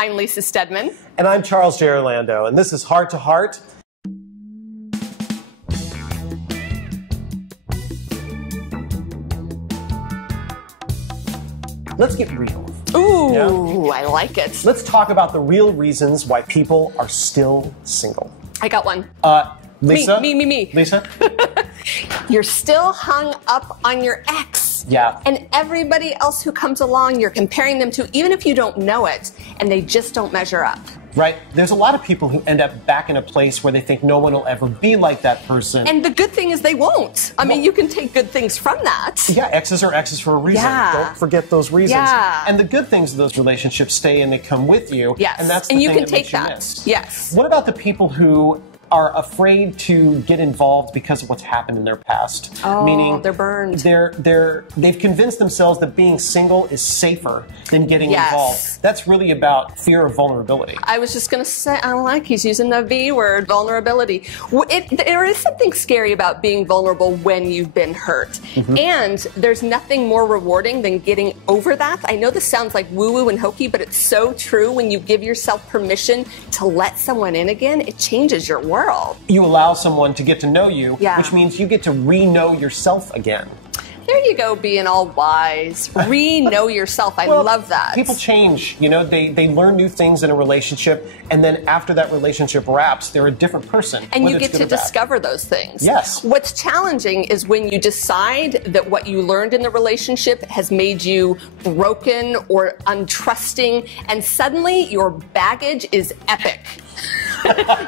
I'm Lisa Steadman. And I'm Charles J. Orlando, and this is Heart to Heart. Let's get real. Ooh, Yeah? I like it. Let's talk about the real reasons why people are still single. I got one. Lisa? Me. Lisa? You're still hung up on your ex. Yeah. And everybody else who comes along, you're comparing them to, even if you don't know it, and they just don't measure up. Right. There's a lot of people who end up back in a place where they think no one will ever be like that person. And the good thing is they won't. I mean, you can take good things from that. Yeah, exes are exes for a reason. Yeah. Don't forget those reasons. Yeah. And the good things of those relationships stay and they come with you. Yes. And that's the and you thing can that take makes you that. miss. Yes. What about the people who are afraid to get involved because of what's happened in their past? Oh, meaning they're burned. They've convinced themselves that being single is safer than getting Yes. involved. That's really about fear of vulnerability. I was just going to say, I don't like he's using the V word, vulnerability. There is something scary about being vulnerable when you've been hurt. Mm-hmm. And there's nothing more rewarding than getting over that. I know this sounds like woo-woo and hokey, but it's so true. When you give yourself permission to let someone in again, it changes your world. You allow someone to get to know you, Yeah. which means you get to re-know yourself again. There you go, being all wise. Re-know yourself. I love that. People change, you know, they learn new things in a relationship, and then after that relationship wraps, they're a different person. And whether you it's get good to or bad. discover those things. Yes. What's challenging is when you decide that what you learned in the relationship has made you broken or untrusting, and suddenly your baggage is epic.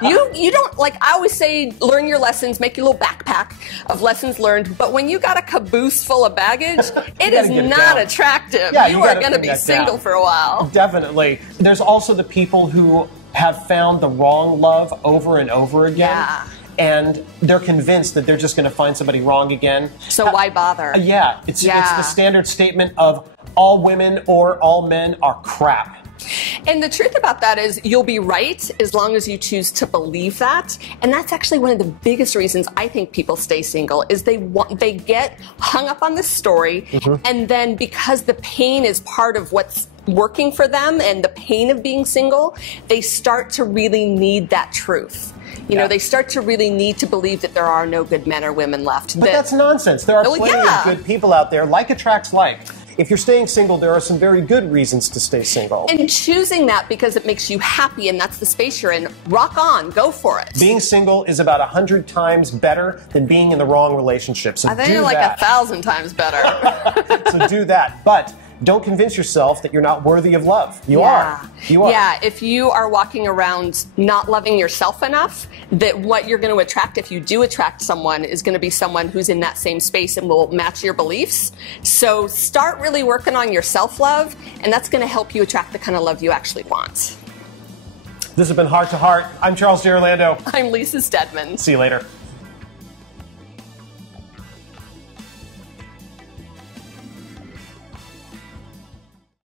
You don't, like I always say, learn your lessons, make your little backpack of lessons learned, but when you got a caboose full of baggage, it is not attractive. Yeah, you are going to be single for a while. Definitely. There's also the people who have found the wrong love over and over again. Yeah. And they're convinced that they're just going to find somebody wrong again. So why bother? Yeah, it's the standard statement of all women or all men are crap. And the truth about that is you'll be right as long as you choose to believe that. And that's actually one of the biggest reasons I think people stay single is they get hung up on this story. Mm-hmm. And then because the pain is part of what's working for them and the pain of being single, they start to really need that truth. You know, they start to really need to believe that there are no good men or women left. But that's nonsense. There are plenty of good people out there. Like attracts like. If you're staying single, there are some very good reasons to stay single. And choosing that because it makes you happy and that's the space you're in, rock on, go for it. Being single is about 100 times better than being in the wrong relationship. So I think you're like 1,000 times better. So do that. But don't convince yourself that you're not worthy of love. You are. You are. Yeah, if you are walking around not loving yourself enough, that what you're going to attract, if you do attract someone, is going to be someone who's in that same space and will match your beliefs. So start really working on your self-love, and that's going to help you attract the kind of love you actually want. This has been Heart to Heart. I'm Charles J. Orlando. I'm Lisa Steadman. See you later.